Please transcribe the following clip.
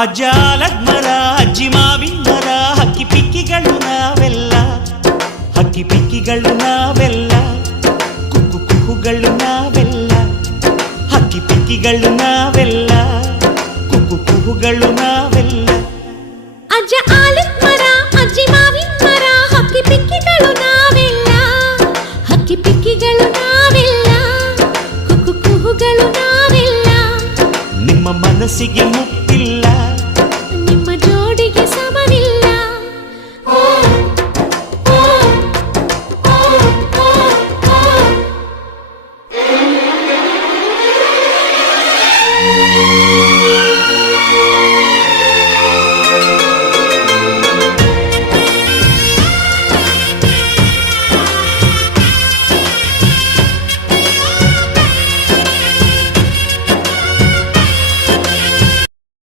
ಅಜ್ಜ ಆಲದ ಅಜ್ಜಿ ಮಾವಿನ ಮರ ಹಕ್ಕಿ ಪಿಕ್ಕಿಗಳು ನಾವೆಲ್ಲ ಹಕ್ಕಿ ಪಿಕ್ಕಿಗಳು ನಾವೆಲ್ಲ ಕುಕ್ಕು ಕುಹುಗಳು ನಾವೆಲ್ಲ ಹಕ್ಕಿ ಪಿಕ್ಕಿಗಳು ನಾವೆಲ್ಲ ಕುಕ್ಕು ಕುಹುಗಳು ನಾವೆಲ್ಲ ಅಜ್ಜ ಆಲದ ಮರ ಅಜ್ಜಿ ಮಾವಿನ ಮರ ಹಕ್ಕಿ ಪಿಕ್ಕಿಗಳು ನಾವೆಲ್ಲ ಹಕ್ಕಿ ಪಿಕ್ಕಿಗಳು ನಾವೆಲ್ಲ ಕುಕ್ಕು ಕುಹುಗಳು ನಾವೆಲ್ಲ ನಿಮ್ಮ ಮನಸ್ಸಿಗೆ ಮುಕ್ತ